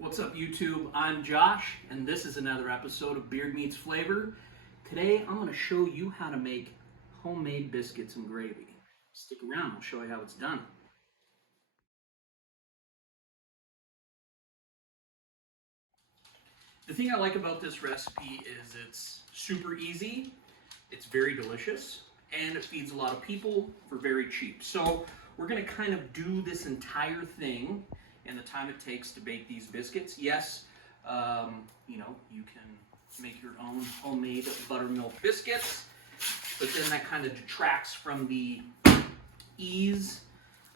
What's up, YouTube? I'm Josh, and this is another episode of Beard Meets Flavor. Today, I'm going to show you how to make homemade biscuits and gravy. Stick around, I'll show you how it's done. The thing I like about this recipe is it's super easy, it's very delicious, and it feeds a lot of people for very cheap. So we're going to kind of do this entire thing in the time it takes to bake these biscuits. Yes, you can make your own homemade buttermilk biscuits, but then that kind of detracts from the ease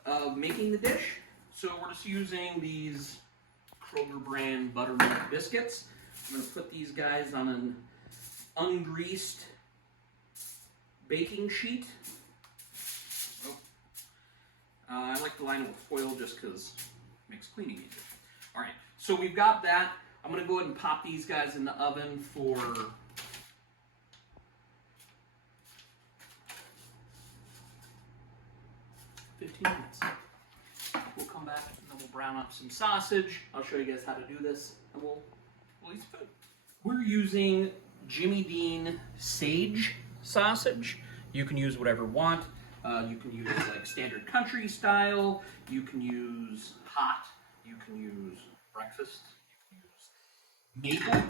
of making the dish. So we're just using these Kroger brand buttermilk biscuits. I'm going to put these guys on an ungreased baking sheet. I like to line it with foil just because it makes cleaning easier. All right, so we've got that. I'm going to go ahead and pop these guys in the oven for 15 minutes. We'll come back and then we'll brown up some sausage. I'll show you guys how to do this, and we'll eat some food. We're using Jimmy Dean sage sausage. You can use whatever you want. You can use like standard country style. You can use hot. You can use breakfast. You can use maple.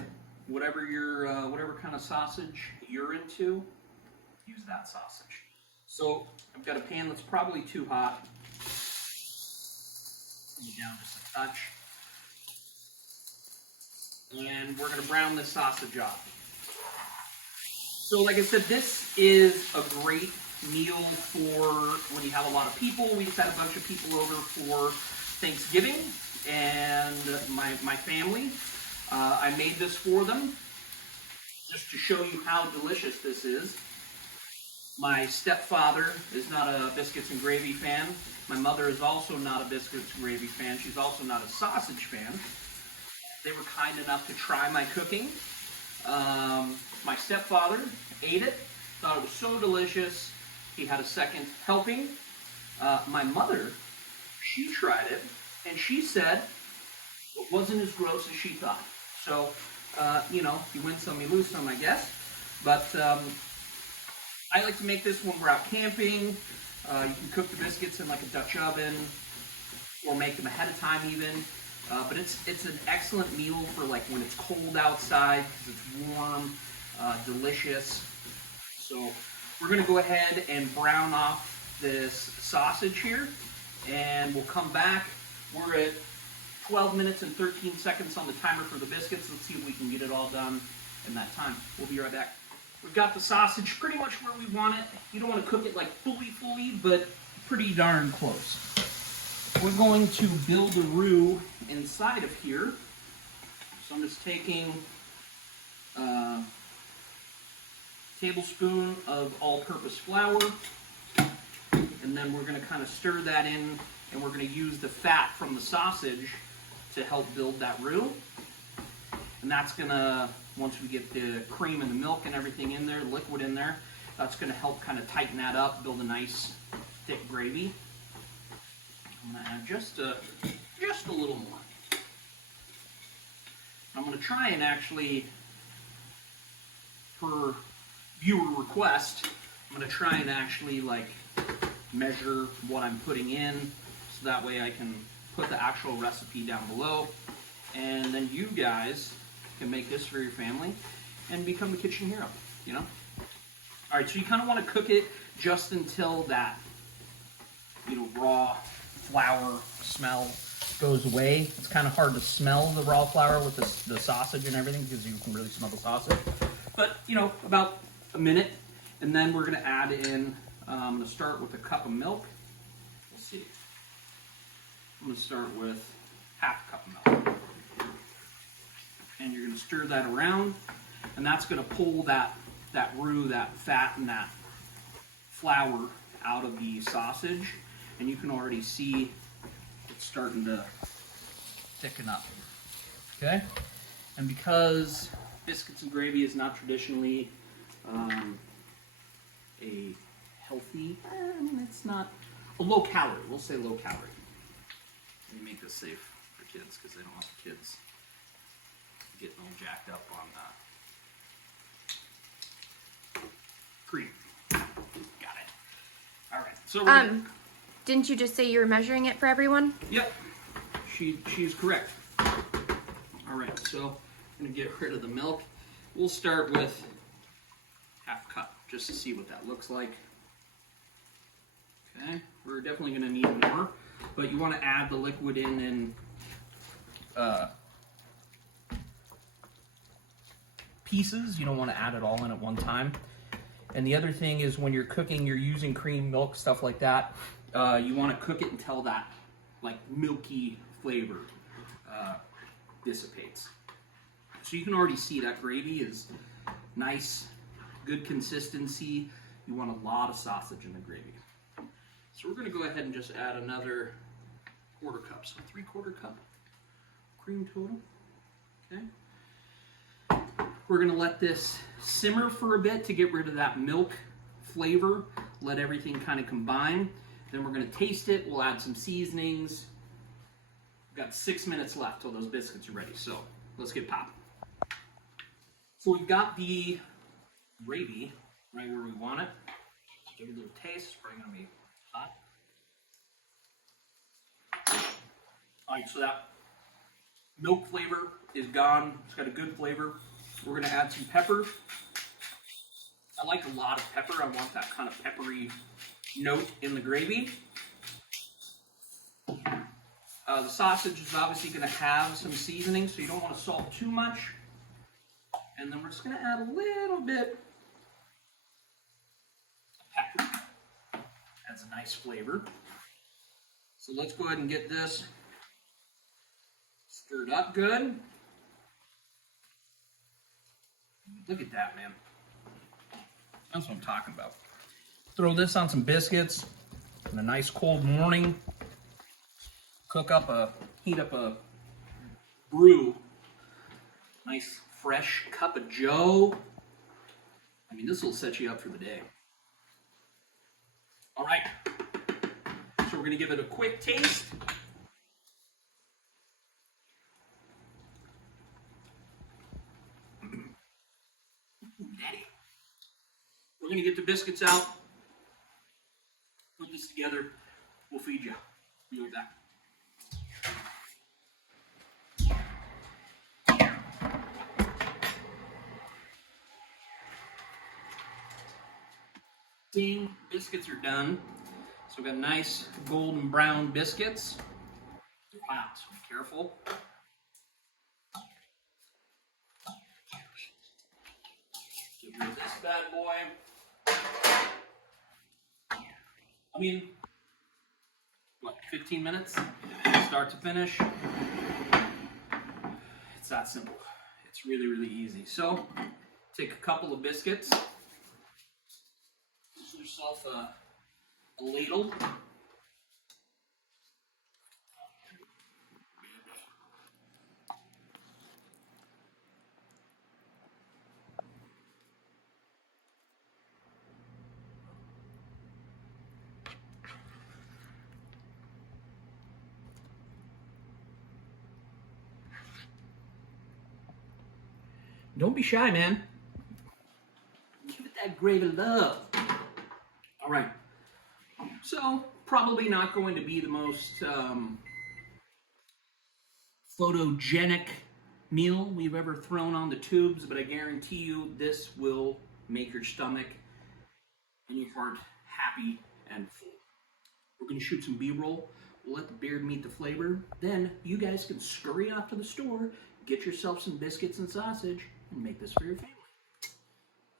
Whatever kind of sausage you're into, use that sausage. So I've got a pan that's probably too hot. Bring it down just a touch. And we're going to brown this sausage up. So like I said, this is a great meal for when you have a lot of people. We just had a bunch of people over for Thanksgiving, and my family. I made this for them just to show you how delicious this is. My stepfather is not a biscuits and gravy fan. My mother is also not a biscuits and gravy fan. She's also not a sausage fan. They were kind enough to try my cooking. My stepfather ate it, thought it was so delicious. He had a second helping. My mother, she tried it, and she said it wasn't as gross as she thought. So, you win some, you lose some, I guess. But I like to make this when we're out camping. You can cook the biscuits in like a Dutch oven, or make them ahead of time even. But it's an excellent meal for like when it's cold outside, because it's warm, delicious. So we're going to go ahead and brown off this sausage here, and we'll come back. We're at 12 minutes and 13 seconds on the timer for the biscuits. Let's see if we can get it all done in that time. We'll be right back. We've got the sausage pretty much where we want it. You don't want to cook it like fully, but pretty darn close. We're going to build a roux inside of here. So I'm just taking a tablespoon of all-purpose flour, and then we're going to kind of stir that in, and we're going to use the fat from the sausage to help build that roux. And that's going to, once we get the cream and the milk and everything in there, liquid in there, that's going to help kind of tighten that up, build a nice thick gravy. I'm going to add just a little more. I'm going to try and actually, per viewer request, I'm going to try and actually like measure what I'm putting in, so that way I can put the actual recipe down below, and then you guys can make this for your family and become the kitchen hero, All right, so you kind of want to cook it just until that, raw flour smell goes away. It's kind of hard to smell the raw flour with the sausage and everything, because you can really smell the sausage. But, about a minute, and then we're going to add in, I'm going to start with a cup of milk. We'll see. I'm going to start with half a cup of milk. And you're going to stir that around, and that's going to pull that roux, that fat, and that flour out of the sausage. And you can already see it's starting to thicken up. Okay? And because biscuits and gravy is not traditionally a healthy, it's not a low calorie. We'll say low calorie. Let me make this safe for kids because they don't want the kids getting all jacked up on cream. Got it. All right. So didn't you just say you were measuring it for everyone? Yep. She's correct. All right. So I'm gonna get rid of the milk. We'll start with half a cup just to see what that looks like. Okay. We're definitely gonna need more, but you want to add the liquid in pieces. You don't want to add it all in at one time. And the other thing is when you're cooking, you're using cream, milk, stuff like that. You want to cook it until that like milky flavor dissipates. So you can already see that gravy is nice, good consistency. You want a lot of sausage in the gravy. So we're going to go ahead and just add another quarter cup, so 3/4 cup cream total. Okay. We're going to let this simmer for a bit to get rid of that milk flavor, let everything kind of combine. Then we're going to taste it. We'll add some seasonings. We've got 6 minutes left till those biscuits are ready, so let's get popping. So we've got the gravy right where we want it. Give it a little taste. It's probably going to be hot. All right, so that milk flavor is gone. It's got a good flavor. We're going to add some pepper. I like a lot of pepper. I want that kind of peppery note in the gravy. The sausage is obviously going to have some seasoning, so you don't want to salt too much. And then we're just going to add a little bit of paprika. Adds a nice flavor. So let's go ahead and get this stirred up good. Look at that, man. That's what I'm talking about. Throw this on some biscuits in a nice cold morning. Heat up a brew. Nice fresh cup of joe. I mean, this will set you up for the day. All right. So we're going to give it a quick taste. Daddy. We're going to get the biscuits out. Put this together. We'll feed you. Be right back. Biscuits are done. So we've got nice golden brown biscuits. Wow, so be careful. Get rid of this bad boy. I mean, what, 15 minutes? Start to finish. It's that simple. It's really, really easy. So, take a couple of biscuits. Get yourself a ladle. Don't be shy, man. Give it that greater love. All right. So, probably not going to be the most photogenic meal we've ever thrown on the tubes, but I guarantee you this will make your stomach and your heart happy and full. We're going to shoot some B-roll. We'll let the beard meet the flavor. Then you guys can scurry off to the store, get yourself some biscuits and sausage, and make this for your family.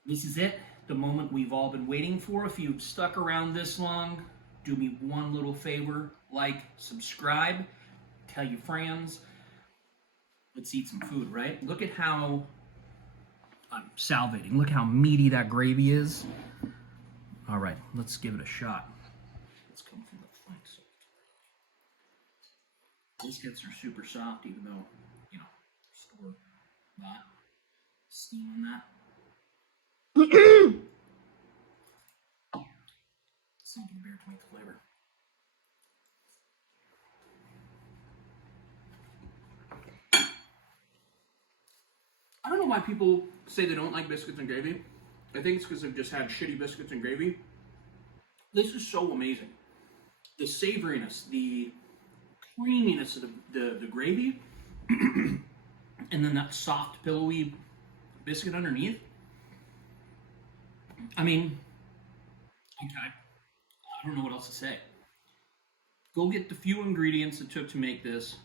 This is it, the moment we've all been waiting for. If you've stuck around this long, do me one little favor, like, subscribe, tell your friends. Let's eat some food, right? Look at how I'm salivating. Look how meaty that gravy is. All right, let's give it a shot. Let's come from the front. Biscuits are super soft, even though, you know, store bought steam on that. Something beer to make the flavor. know why people say they don't like biscuits and gravy. I think it's because they've just had shitty biscuits and gravy. This is so amazing. The savoriness, the creaminess of the gravy, and then that soft, pillowy biscuit underneath. I mean, I don't know what else to say. Go get the few ingredients it took to make this.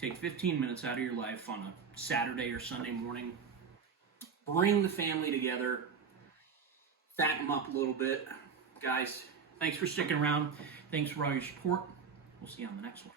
Take 15 minutes out of your life on a Saturday or Sunday morning. Bring the family together. Fatten them up a little bit. Guys, thanks for sticking around. Thanks for all your support. We'll see you on the next one.